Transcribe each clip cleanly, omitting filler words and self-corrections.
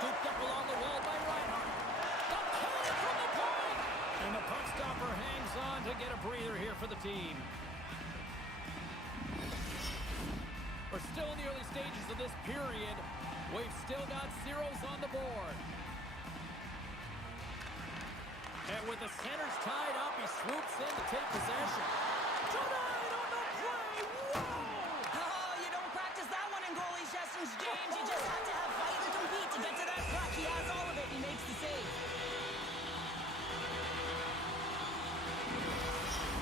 Scooped up along the wall by Reinhardt. The play from the point! And the puck stopper hangs on to get a breather here for the team. We're still in the early stages of this period. We've still got zeros on the board. And with the centers tied up, he swoops in to take possession. Tonight on the play, whoa! Oh, you don't practice that one in goalie sessions, James. You just have to have fight and compete to get to that puck. He has all of it, and he makes the save.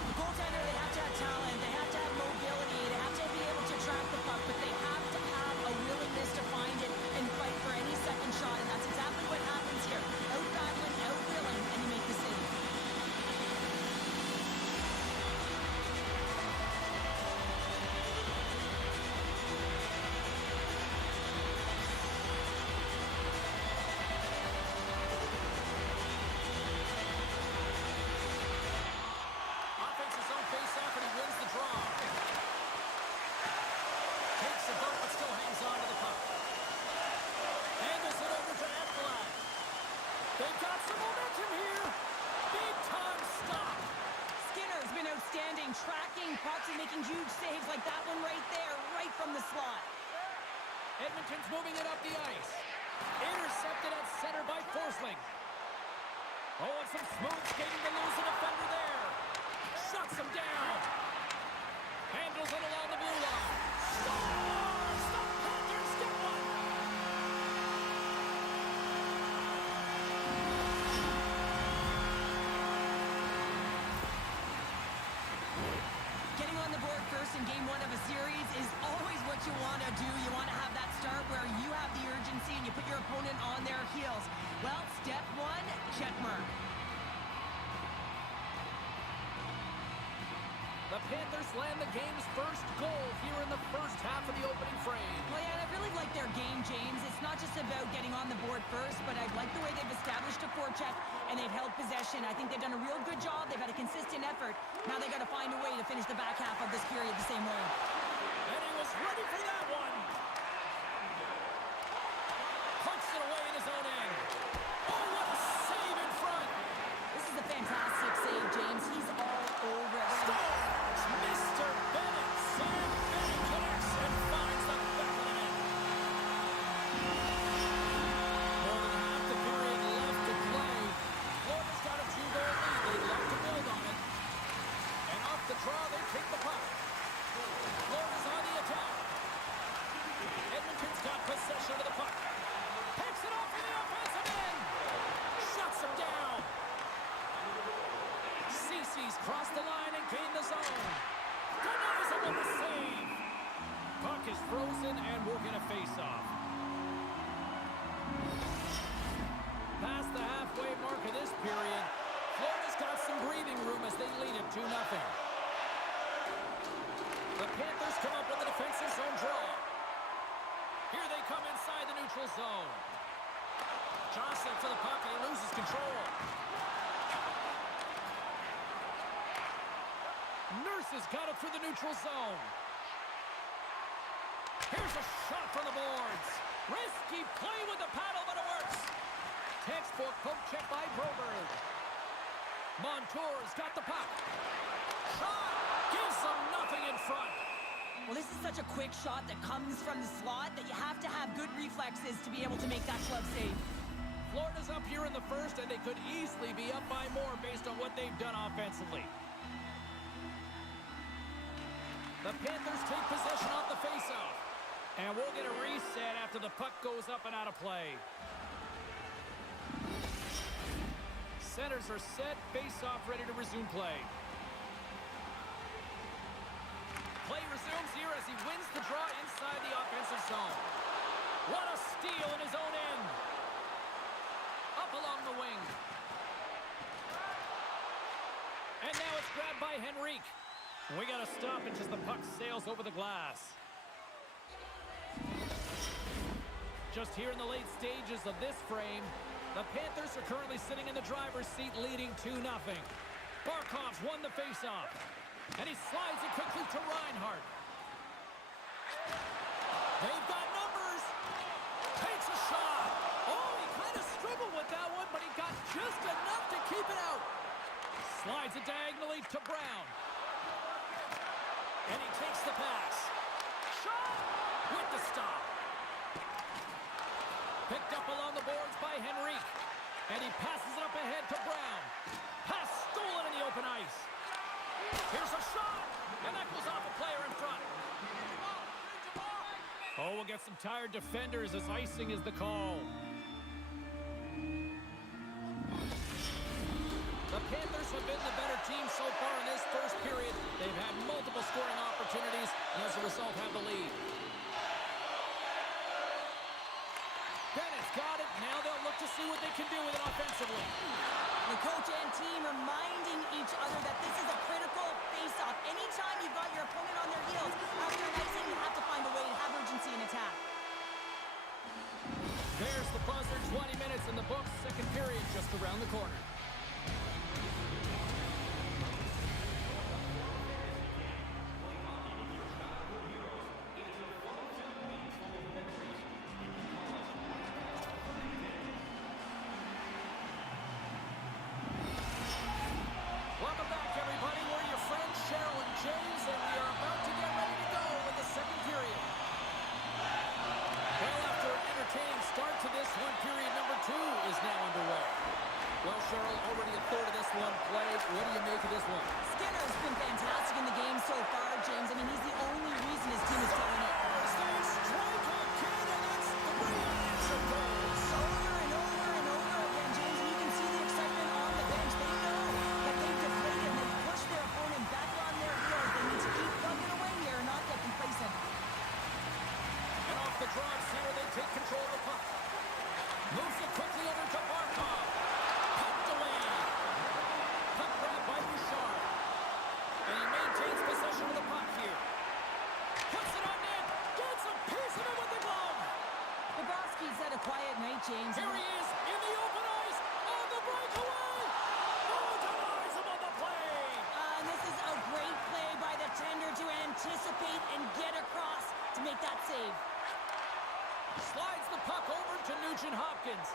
The goaltender, they have to have talent. They have to have mobility. They have to be able to track the puck, but they have to have a willingness to find it and fight for any second shot, and that's exactly what happens here. Out-battling, out-willing, and you make the save. Offense's own face-off, and he wins the draw. Takes the bump, but still hangs on to the puck. Handles it over to pela. They've got some momentum here. Big-time stop. Skinner's been outstanding, tracking pucks and making huge saves like that one right there, right from the slot. Edmonton's moving it up the ice. Intercepted at center by Forsling. Oh, and some smooth skating to lose a defender there. Shuts him down. Handles it along the blue line. Scores! The Panthers get one. Getting on the board first in game one of a series is always what you want to do. You want to have that start where you have the urgency and you put your opponent on their heels. Well, step one, check mark. The Panthers land the game's first goal here in the first half of the opening frame. Well, yeah, and I really like their game, James. It's not just about getting on the board first, but I like the way they've established a forecheck and they've held possession. I think they've done a real good job. They've had a consistent effort. Now they've got to find a way to finish the back half of this period the same way. And he was ready for that one. Punts it away in his own end. Oh, what a save in front. This is a fantastic save, James. He's all over it. Scores! Mr. Bennett. Sam Bennett connects and finds the back of the net. More than half the period left to play. Florida's got a 2-goal lead. They'd love to build on it. And off the draw, they take the puck. Florida's on the attack. Edmonton's got possession of the puck. Picks it off in the offensive end. Shuts him down. CC's crossed the line and gained the zone. Denies him with the save. Puck is frozen and we're going to face off. Past the halfway mark of this period, Florida's got some breathing room as they lead it 2-0. The Panthers come up with a defensive zone draw. Here they come inside the neutral zone. Johnson for the puck and he loses control. Nurse has got it through the neutral zone. Here's a shot from the boards. Risky play with the paddle, but it works. Textbook poke check by Broberg. Montour's got the puck. Shot gives them nothing in front. Well, this is such a quick shot that comes from the slot that you have to have good reflexes to be able to make that glove save. Florida's up here in the first, and they could easily be up by more based on what they've done offensively. The Panthers take possession off the faceoff. And we'll get a reset after the puck goes up and out of play. Centers are set, faceoff ready to resume play. Play resumes here as he wins the draw inside the offensive zone. What a steal in his own end. Up along the wing. And now it's grabbed by Henrique. We got to stop it as the puck sails over the glass. Just here in the late stages of this frame, the Panthers are currently sitting in the driver's seat leading 2-0. Barkov's won the faceoff. And he slides it quickly to Reinhardt. They've got numbers. Takes a shot. Oh, Just enough to keep it out. Slides it diagonally to Brown. And he takes the pass. Shot! With the stop. Picked up along the boards by Henrique. And he passes it up ahead to Brown. Pass stolen in the open ice. Here's a shot. And that goes off a player in front. Oh, we'll get some tired defenders as icing is the call. The Panthers have been the better team so far in this first period. They've had multiple scoring opportunities, and as a result have the lead. Bennett's got it. Now they'll look to see what they can do with it offensively. The coach and team reminding each other that this is a critical face-off. Anytime you've got your opponent on their heels, after an icing, you have to find a way to have urgency in attack. There's the buzzer. 20 minutes in the books. Second period just around the corner. Welcome back, everybody. We're your friends, Cheryl and James, and we are about to get ready to go in the second period. Well, after an entertaining start to this one, period number 2 is now underway. Well, Cheryl, already a third of this one played. What do you make of this one? Skinner's been fantastic in the game so far, James. I mean, he's the only reason his team is doing it. Strike on Canada. That's 3 unanswered goals. Over and over and over again, James, and you can see the excitement on the bench. They know that they've deflated and they've pushed their opponent back on their heels. They need to keep plugging away here and not get complacent. And off the draw center, they take control of the puck. Moves it quickly over to Barkov. Pumped away. Puck grabbed by Bouchard. And he maintains possession of the puck here. Puts it on net. Gets a piece of it with the glove. Bobrovsky's had a quiet night, James. Here he is in the open ice. On the breakaway. Oh, denies him on the play. And this is a great play by the tender to anticipate and get across to make that save. Slides the puck over to Nugent Hopkins.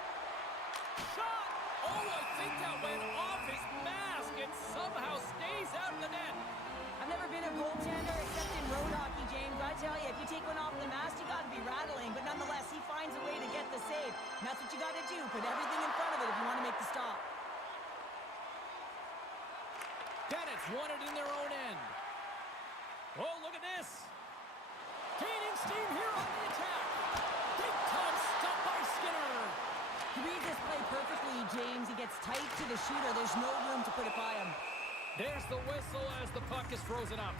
Shot! Oh, I think that went off his mask and somehow stays out of the net. I've never been a goaltender except in road hockey, James. I tell you, if you take one off the mask, you got to be rattling. But nonetheless, he finds a way to get the save. And that's what you got to do. Put everything in front of it if you want to make the stop. Bennett's won it in their own end. Oh, look at this. Gaining steam here on the attack. Big time stop by Skinner. He reads this play perfectly, James. He gets tight to the shooter. There's no room to put it by him. There's the whistle as the puck is frozen up.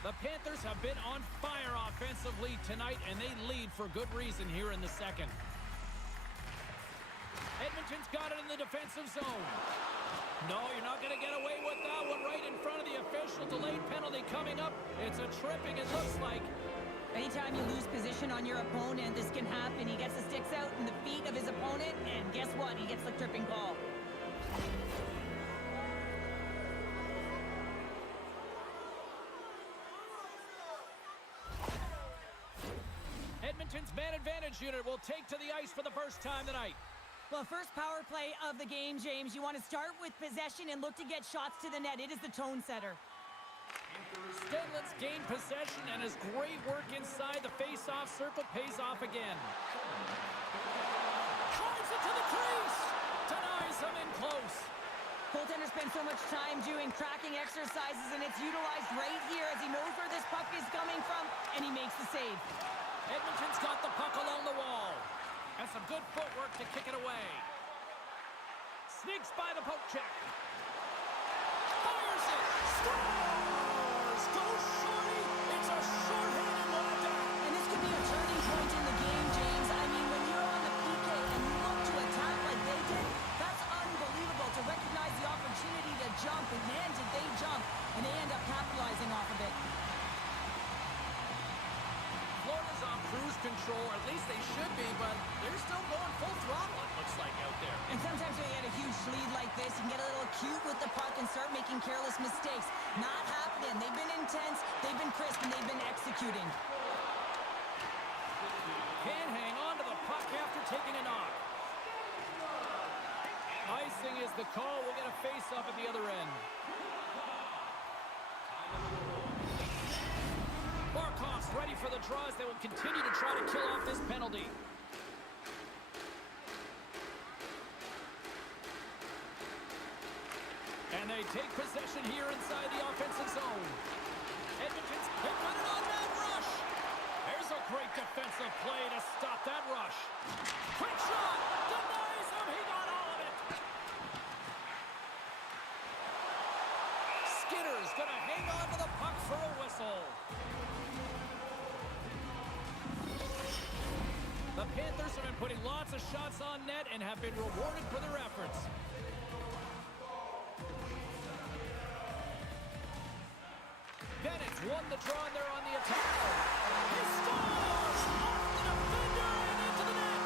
The Panthers have been on fire offensively tonight, and they lead for good reason here in the second. Edmonton's got it in the defensive zone. No, you're not going to get away with that one right in front of the official. Delayed penalty coming up. It's a tripping, it looks like. Anytime you lose position on your opponent, this can happen. He gets the sticks out in the feet of his opponent, and guess what? He gets the tripping call. Edmonton's man advantage unit will take to the ice for the first time tonight. Well, first power play of the game, James. You want to start with possession and look to get shots to the net. It is the tone setter. Stedlin's gained possession, and his great work inside the face-off circle pays off again. Drives it to the crease. Denies him in close. Goaltender spends so much time doing tracking exercises, and it's utilized right here as he knows where this puck is coming from, and he makes the save. Edmonton's got the puck along the wall. And some good footwork to kick it away. Sneaks by the poke check. Fires it. Scores! Goes shorty. It's a short-handed one-down. And this could be a turning point in the game, James. I mean, when you're on the PK and you look to attack like they did, that's unbelievable to recognize the opportunity to jump. And man, did they jump. And they end up capitalizing off of it. Florida's on cruise control, or at least they should be, but they're still going full throttle, it looks like, out there. And sometimes when you get a huge lead like this, you can get a little cute with the puck and start making careless mistakes. Not happening. They've been intense, they've been crisp, and they've been executing. Can't hang on to the puck after taking a knock. Icing is the call. We'll get a face-off at the other end. Barkov's ready for the draws. They will continue to try to kill off this penalty. And they take possession here inside the offensive zone. Edmonton's hit with an on-man rush. There's a great defensive play to stop that rush. Quick shot. Denies him. He got all of it. Skinner's going to hang on to the puck for a whistle. The Panthers have been putting lots of shots on net and have been rewarded for their efforts. Bennett's won the draw and they're on the attack. He scores! Off the defender and into the net!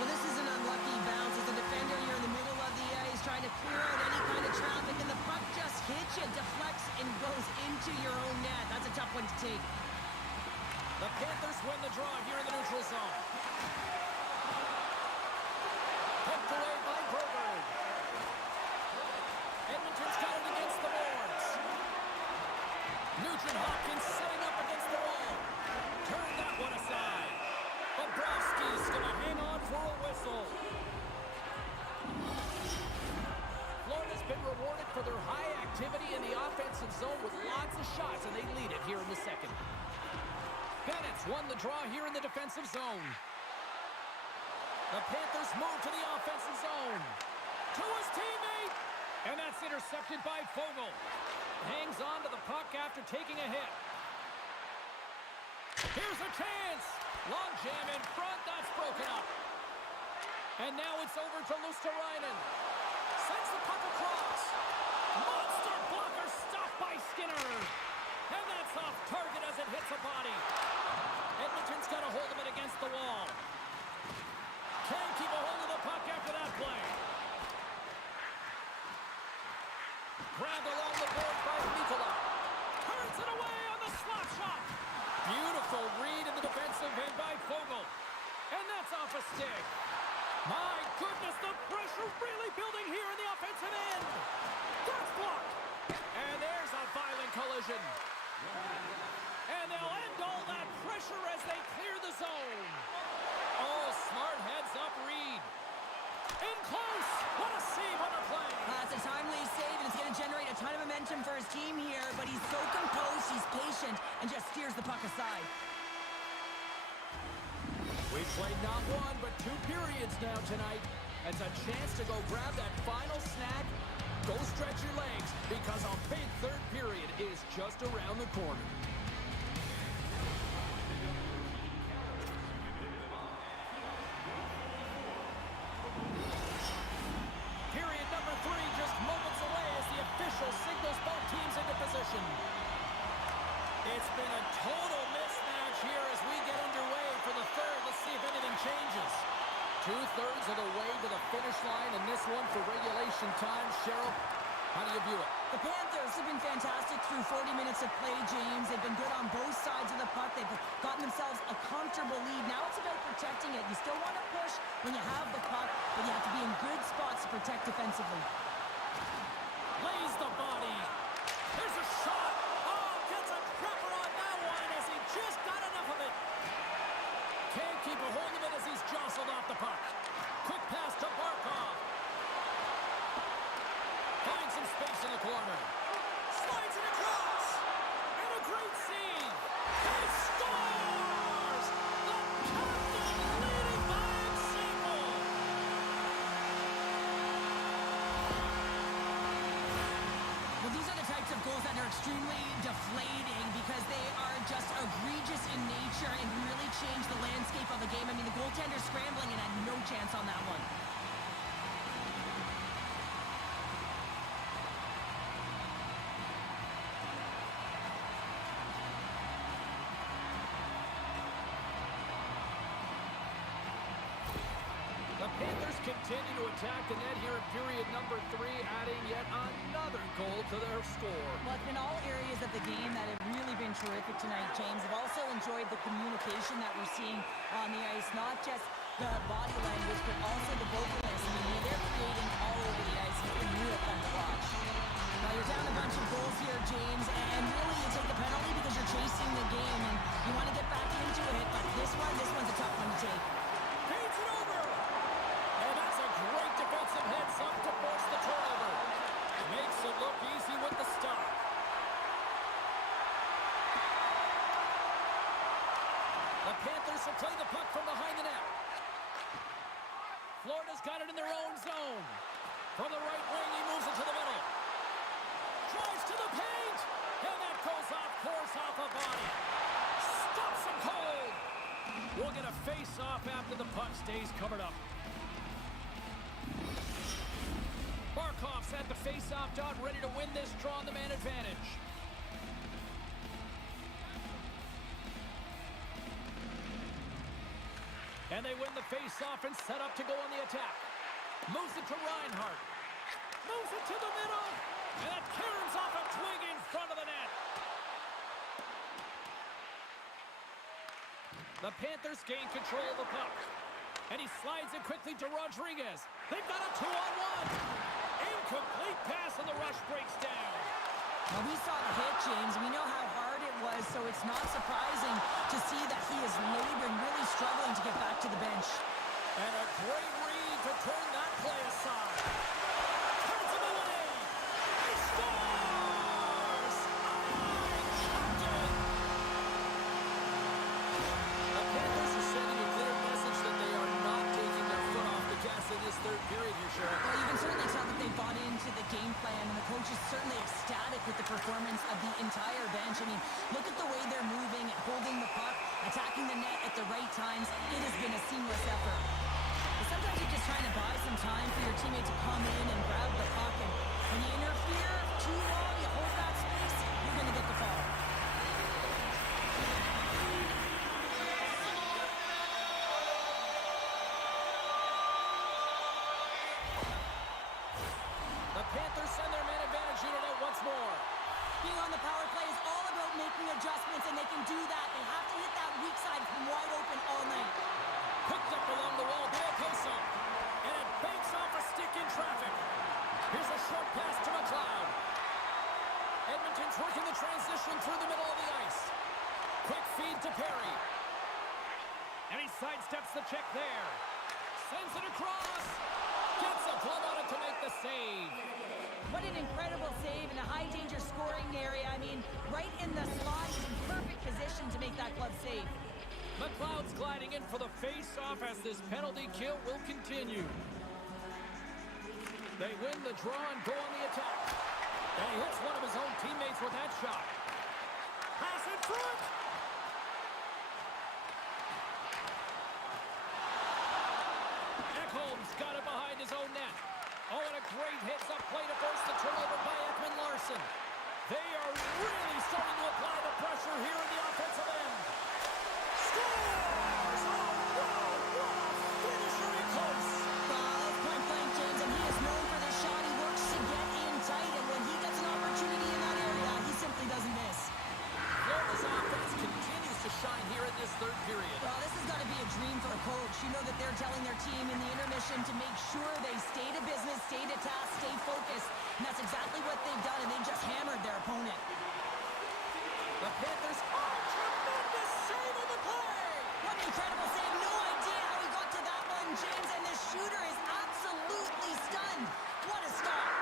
Well, this is an unlucky bounce. As a defender, you're in the middle of the ice trying to clear out any kind of traffic, and the puck just hits you, deflects, and goes into your own net. That's a tough one to take. The Panthers win the draw here in the neutral zone. Poked away by Broberg. Edmonton's got it against the boards. Nugent-Hopkins setting up against the wall. Turn that one aside. Bobrovsky's going to hang on for a whistle. Florida's been rewarded for their high activity in the offensive zone with lots of shots, and they lead it here in the second. Bennett's won the draw here in the defensive zone. The Panthers move to the offensive zone. To his teammate. And that's intercepted by Fogle. Hangs on to the puck after taking a hit. Here's a chance. Long jam in front. That's broken up. And now it's over to Luosterainen. Sends the puck across. Monster blocker stopped by Skinner. And that's off target as it hits a body. Edmonton's got a hold of it against the wall. Can't keep a hold of the puck after that play. Grabbed along the board by Mikkola. Turns it away on the slap shot. Beautiful read in the defensive end by Fogle. And that's off a stick. My goodness, the pressure really building here in the offensive end. That's blocked. And there's a violent collision. And they'll end all that pressure as they clear the zone. Oh, smart heads-up read. In close. What a save on the play. That's a timely save, and it's going to generate a ton of momentum for his team here, but he's so composed, he's patient, and just steers the puck aside. We've played not one, but 2 periods now tonight. It's a chance to go grab that final snack. Go stretch your legs, because a big third period is just around the corner. Period number 3 just moments away as the official signals both teams into position. It's been a total mismatch here as we get underway for the third. Let's see if anything changes. 2/3 of the way to the finish line in this one for regulation time. Cheryl, how do you view it? The Panthers have been fantastic through 40 minutes of play, James. They've been good on both sides of the puck. They've gotten themselves a comfortable lead. Now it's about protecting it. You still want to push when you have the puck, but you have to be in good spots to protect defensively. Lays the body. There's a shot. Oh, gets a crapper on that one as he just got enough of it. Can't keep a hold of it as he's jostled off the puck. Quick pass to Barkov. Finds some space in the corner. Slides it across. And a great save. He scores! The captain leading by example. Well, these are the types of goals that are extremely deflating because they are just egregious in nature and really change the landscape of the game. I mean, the goaltender scrambling and had no chance on that one. The Panthers continue to attack the net here in period number 3, adding yet another goal to their score. Well, it's been all areas of the game that have really been terrific tonight, James. I've also enjoyed the communication that we're seeing on the ice, not just the body language, but also the vocalness. I mean, they're creating all over the ice. It's been real fun to watch. Now, you're down a bunch of goals here, James, and really you take a penalty because you're chasing the game, and you want to get back into it, but this one's a tough one to take. Feeds it over! And that's a great defensive heads-up to force the turnover. Makes it look easy with the stop. The Panthers will play the puck from behind the net. Florida's got it in their own zone. From the right wing, he moves it to the middle. Drives to the paint! And that goes off course off a body. Stops him cold! We'll get a face-off after the puck stays covered up. Barkov's had the face-off dot, ready to win this draw on the man advantage. And they win the face-off and set up to go on the attack. Moves it to Reinhardt. Moves it to the middle. And it caroms off a twig in front of the net. The Panthers gain control of the puck. And he slides it quickly to Rodriguez. They've got a 2-on-1. Incomplete pass and the rush breaks down. Now, we saw the hit, James. We know how hard it was, so it's not surprising to see that he is laboring, really struggling to get back to the bench. And a great read to turn that play aside. Turns him away. He scores! Captain! The Panthers are sending a clear message that they are not taking their foot off the gas in this third period here, Cheryl. Well, you can certainly tell that they bought into the game plan, and the coach is certainly ecstatic with the performance of the entire bench. I mean, look at the way they're moving, holding the puck, attacking the net at the right times. It has been a seamless effort. But sometimes you're just trying to buy some time for your teammate to come in and grab the puck, and when you interfere too long, you hold that space, you're going to get the foul. The Panthers send their man advantage unit out once more. Being on the power play is all about making adjustments, and they can do that. They have to hit that weak side from wide open all night. Picked up along the wall, Bielkosa. And it banks off a stick in traffic. Here's a short pass to McLeod. Edmonton's working the transition through the middle of the ice. Quick feed to Perry. And he sidesteps the check there. Sends it across. Gets a glove on it to make the save. What an incredible save in a high-danger scoring area. I mean, right in the slot, in perfect position to make that glove save. McLeod's gliding in for the face-off as this penalty kill will continue. They win the draw and go on the attack. And he hits one of his own teammates with that shot. Pass in front! Ekholm's got it behind his own net. Oh, and a great hits-up play to force the turnover by Ekman Larsson. They are really starting to apply the pressure here in the offensive end. Scores! Oh, wow, finisher in close. That's point blank, James, and he is known for this shot. He works to get in tight, and when he gets an opportunity in that area, he simply doesn't miss. Florida's offense continues to shine here in this third period. Well, this has got to be a dream for a coach. You know that they're telling their team in the intermission to make sure they stay to business, stay to task, stay focused, and that's exactly what they've done, and they've just hammered their opponent. The Panthers, tremendous save on the play! What an incredible save. No idea how he got to that one, James, and the shooter is absolutely stunned. What a stop.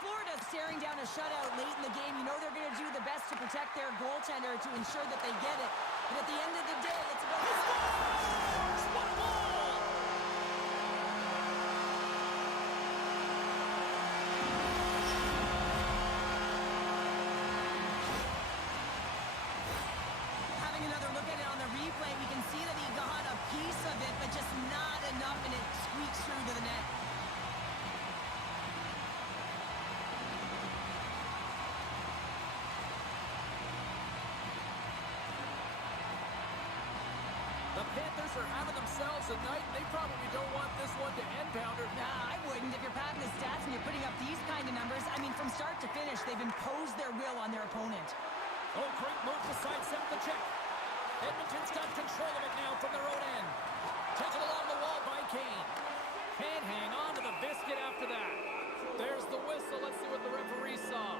Florida's staring down a shutout late in the game. You know they're going to do the best to protect their goaltender to ensure that they get it. But at the end of the day, it's about the Scores! What a goal! Having another look at it on the replay, we can see that he got a piece of it, but just not enough, and it squeaks through to the net. The Panthers Oilers are having themselves a night, and they probably don't want this one to end, Pounder. Nah, I wouldn't. If you're padding the stats and you're putting up these kind of numbers, I mean, from start to finish, they've imposed their will on their opponent. Oh, great move to sidestep the check. Edmonton's got control of it now from their own end. Taken along the wall by Kane. Can't hang on to the biscuit after that. There's the whistle. Let's see what the referee saw.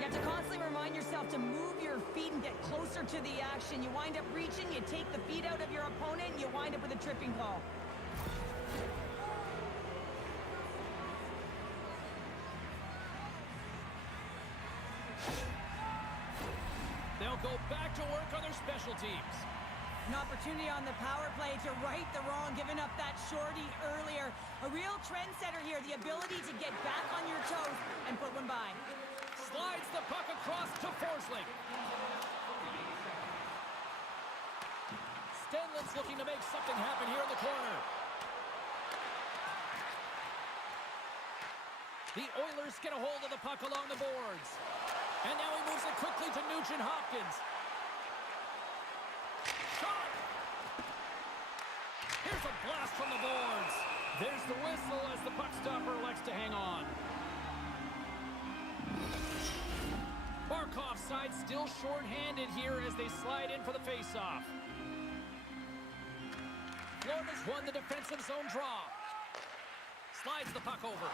You have to constantly remind yourself to move your feet and get closer to the action. You wind up reaching, you take the feet out of your opponent, and you wind up with a tripping call. They'll go back to work on their special teams. An opportunity on the power play to right the wrong, giving up that shorty earlier. A real trendsetter here, the ability to get back on your toes and put one by. Slides the puck across to Forsling. Stenlin's looking to make something happen here in the corner. The Oilers get a hold of the puck along the boards. And now he moves it quickly to Nugent Hopkins. Shot! Here's a blast from the boards. There's the whistle as the puck stopper elects to hang on. Barkov's side still short-handed here as they slide in for the face-off. Florida's won the defensive zone draw. Slides the puck over.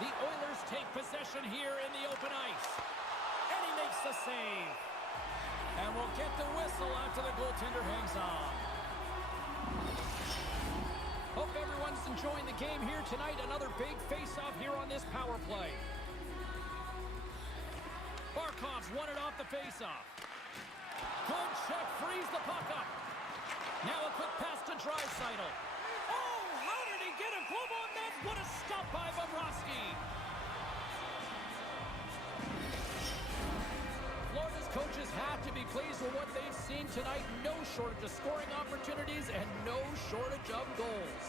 The Oilers take possession here in the open ice. And he makes the save. And we'll get the whistle after the goaltender hangs on. Hope everyone's enjoying the game here tonight. Another big face-off here on this power play. Barkov's won it off the face-off. Good check, frees the puck up. Now a quick pass to Draisaitl. Oh, how did he get a glove on that? What a stop by Bobrovsky. Florida's coaches have to be pleased with what they've seen tonight. No shortage of scoring opportunities and no shortage of goals.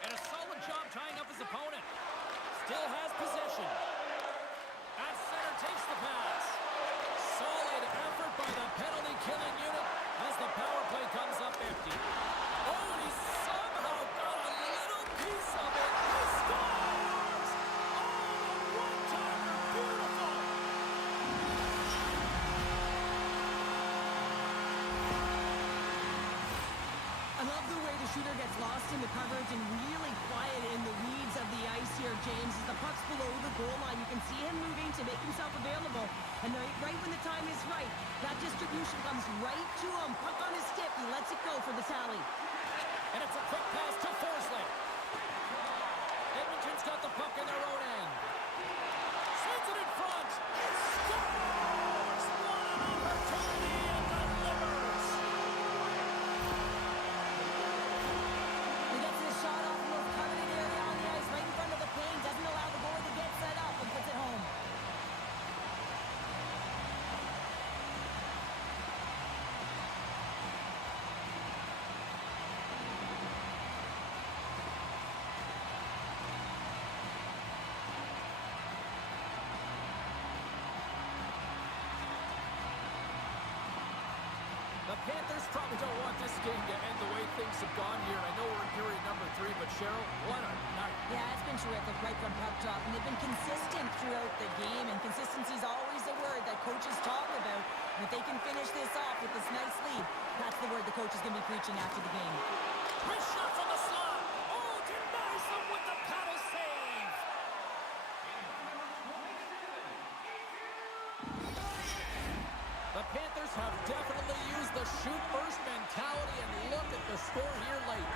And a solid job tying up his opponent. Still has possession. At center takes the pass. Solid effort by the penalty-killing unit as the power play comes up empty. Oh, he somehow got a little piece of it. He scores! Oh, the one-timer, beautiful! I love the way the shooter gets lost in the coverage and really quiet in the weeds of the ice here, James. As the puck's below the goal line, you can see him moving to make himself available. And right when the time is right, that distribution comes right to him. Puck on his stick, he lets it go for the tally. And it's a quick pass to Forsling. Edmonton's got the puck in their own end. Sends it in front. Scores! What an opportunity and delivers! He gets his shot off the most coveted area on the ice, right in front of the paint. Doesn't allow the goalie to get set up and puts it home. The Panthers probably don't want this game to end the way things have gone here. I know we're in period number 3, but Cheryl, what a night. Yeah, it's been terrific right from puck drop, and they've been consistent throughout the game, and consistency is always a word that coaches talk about. And if they can finish this off with this nice lead, that's the word the coach is going to be preaching after the game. Great shot from the slot. Oh, denies them with the paddle save. The Panthers have definitely used the shoot-first mentality, and look at the score here late.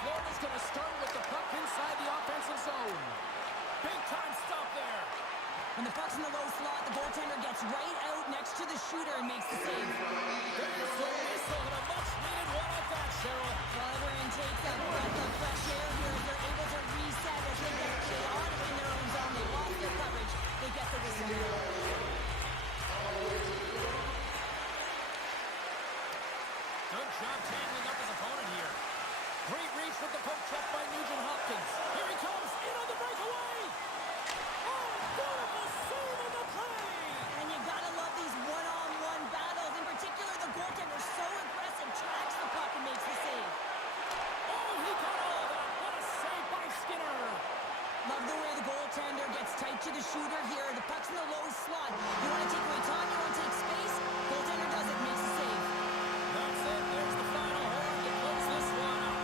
Florida's going to start with the puck inside the offensive zone. Big-time stop there. When the puck's in the low slot, the goaltender gets right out next to the shooter and makes the save. There's the whistle, and a much-needed one at that, Cheryl. Well, everyone takes a breath of fresh air here as they're able to reset as they get chaotic in their own zone. They lost their coverage. They get the whistle here. Good job tangling up his opponent here. Great reach with the poke check by Nugent Hopkins. Here he comes, in on the breakaway! Oh, beautiful save on the play! to the shooter here. The puck's in the low slot. You want to take away time, you want to take space. Goaltender does it, makes a save. That's it. There's the final horn to close this one up.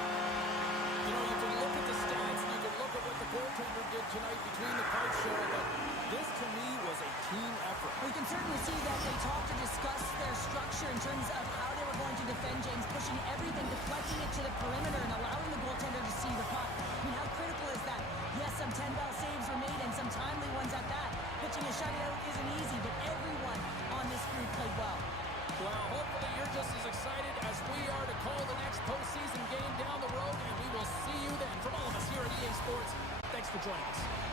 You know, you can look at the stats and you can look at what the goaltender did tonight between the pipes, Cheryl, but this to me was a team effort. We can certainly see that they talked to discuss their structure in terms of how they were going to defend James, pushing everything, deflecting it to the perimeter, and allowing the goaltender to see the puck. I mean, how critical is that? Yes, some 10-ball saves were made, and some timely ones at that. Pitching a shutout isn't easy, but everyone on this group played well. Well, hopefully you're just as excited as we are to call the next postseason game down the road, and we will see you then. From all of us here at EA Sports, thanks for joining us.